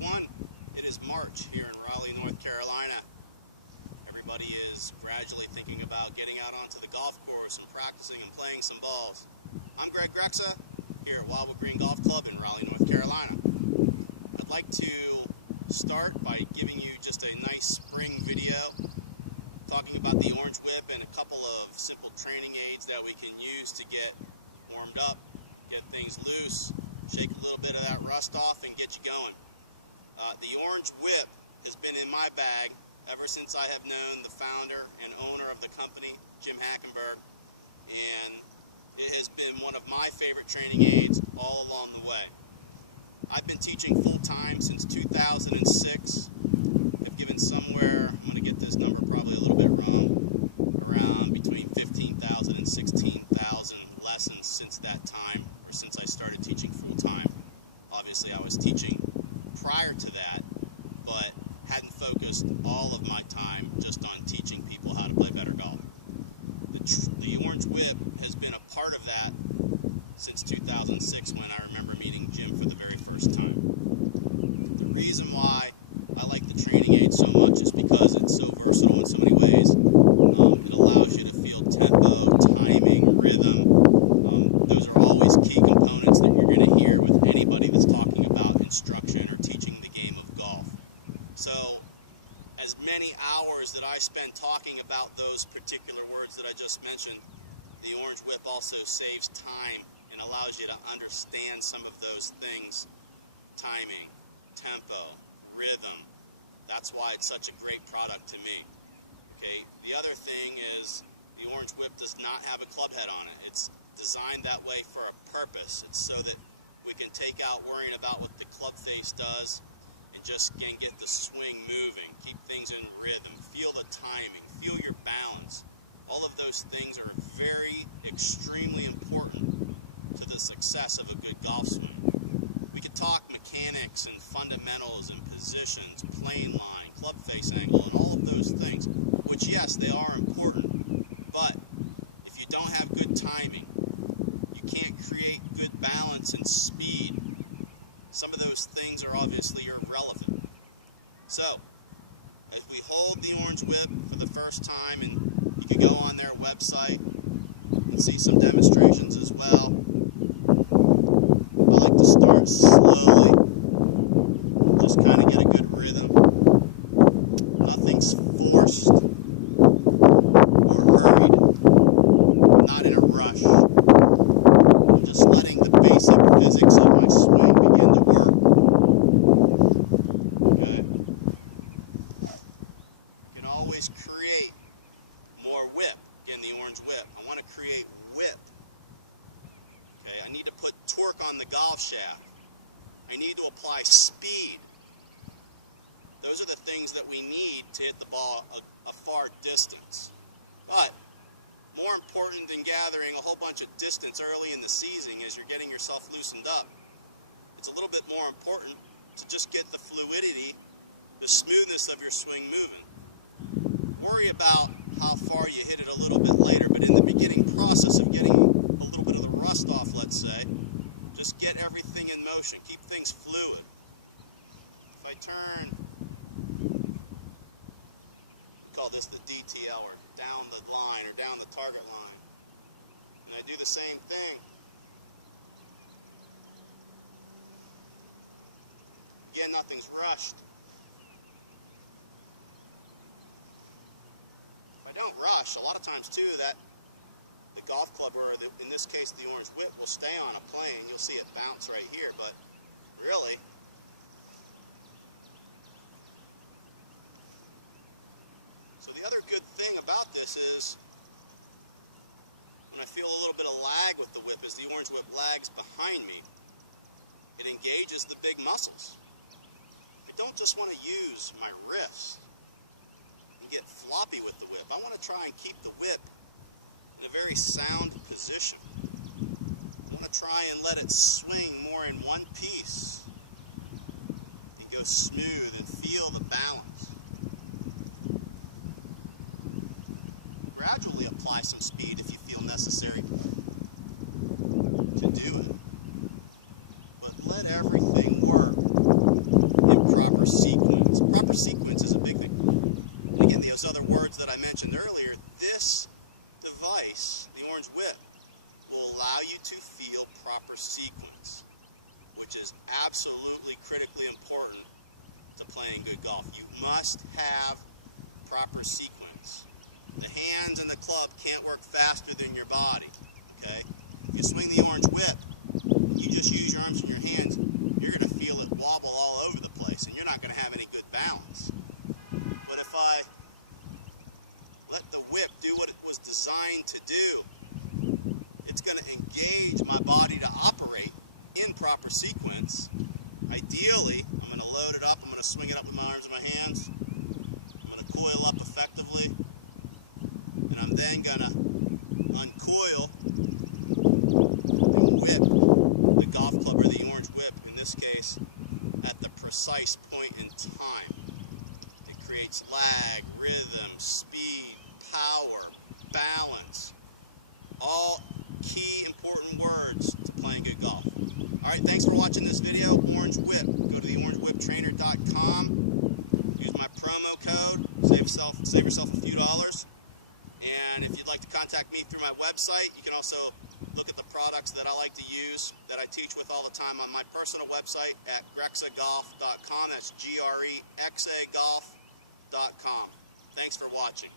everyone. It is March here in Raleigh, North Carolina. Everybody is gradually thinking about getting out onto the golf course and practicing and playing some balls. I'm Greksa here at Wildwood Green Golf Club in Raleigh, North Carolina. I'd like to start by giving you just a nice spring video talking about the orange whip and a couple of simple training aids that we can use to get warmed up, get things loose, shake a little bit of that rust off and get you going. The orange whip has been in my bag ever since I have known the founder and owner of the company, Jim Hackenberg, and it has been one of my favorite training aids all along the way. I've been teaching full-time since 2006. I've given somewhere, I'm going to get this number probably a little bit wrong, around between 15,000 and 16,000 lessons since that time, or since I started teaching full-time. Obviously I was teaching prior to that, but hadn't focused all of my time just on teaching people how to play better golf. The orange whip has been a part of that since 2006 when I remember meeting Jim for the very first time. The reason why I like the training aid so much is because it's so versatile in so many ways. It allows you to feel tempo, timing, rhythm. Those are always key components that you're going to hear with anybody that's talking about instruction or teaching the game of golf. So, as many hours that I spend talking about those particular words that I just mentioned, the orange whip also saves time and allows you to understand some of those things. Timing, tempo, rhythm. That's why it's such a great product to me. Okay. The other thing is the orange whip does not have a club head on it. It's designed that way for a purpose. It's so that we can take out worrying about what the club face does and just can get the swing moving, keep things in rhythm, feel the timing, feel your balance. All of those things are very, extremely important to the success of a good golf swing. We could talk mechanics and fundamentals and positions, plane line, club face angle, and all of those things, which yes, they are important, but if you don't have good timing, you can't create good balance and speed. Some of those things are obviously irrelevant. So, as we hold the orange whip for the first time, and you can go on their website and see some demonstrations as well. I like to start slowly, just kind of get a good rhythm. Nothing's forced or hurried, not in a rush. I'm just letting the basic physics of my swing begin to work. Okay? You can always create more whip. Again, the orange whip. I want to create whip. Okay, I need to put torque on the golf shaft. I need to apply speed. Those are the things that we need to hit the ball a far distance. But more important than gathering a whole bunch of distance early in the season as you're getting yourself loosened up, it's a little bit more important to just get the fluidity, the smoothness of your swing moving. Worry about how far you hit it a little bit later, but in the beginning process of getting a little bit of the rust off, let's say, just get everything in motion. Keep things fluid. If I turn, call this the DTL, or down the line, or down the target line, and I do the same thing, again, nothing's rushed. If I don't rush, a lot of times too, that the golf club, or in this case the orange whip, will stay on a plane. You'll see it bounce right here, but really, so the other good thing about this is when I feel a little bit of lag with the whip, as the orange whip lags behind me, it engages the big muscles. I don't just want to use my wrist and get floppy with the whip. I want to try and keep the whip in a very sound position. I want to try and let it swing more in one piece and go smooth and feel the balance. Gradually apply some speed if you feel necessary to do it. But let everything work in absolutely critically important to playing good golf. You must have proper sequence. The hands and the club can't work faster than your body, okay? If you swing the orange whip, you just use your arms and your hands, you're going to feel it wobble all over the place, and you're not going to have any good balance. But if I let the whip do what it was designed to do, it's going to engage my body to operate in proper sequence. Ideally, I'm going to load it up, I'm going to swing it up with my arms and my hands, I'm going to coil up effectively, and I'm then going to uncoil and whip the golf club or the orange whip, in this case, at the precise point in time. It creates lag, rhythm, speed, power, balance, all key important words to playing good golf. Alright, thanks for watching this video. Orange Whip. Go to theorangewhiptrainer.com. Use my promo code. Save yourself a few dollars. And if you'd like to contact me through my website, you can also look at the products that I like to use, that I teach with all the time on my personal website at greksagolf.com. That's GREXAGolf.com. Thanks for watching.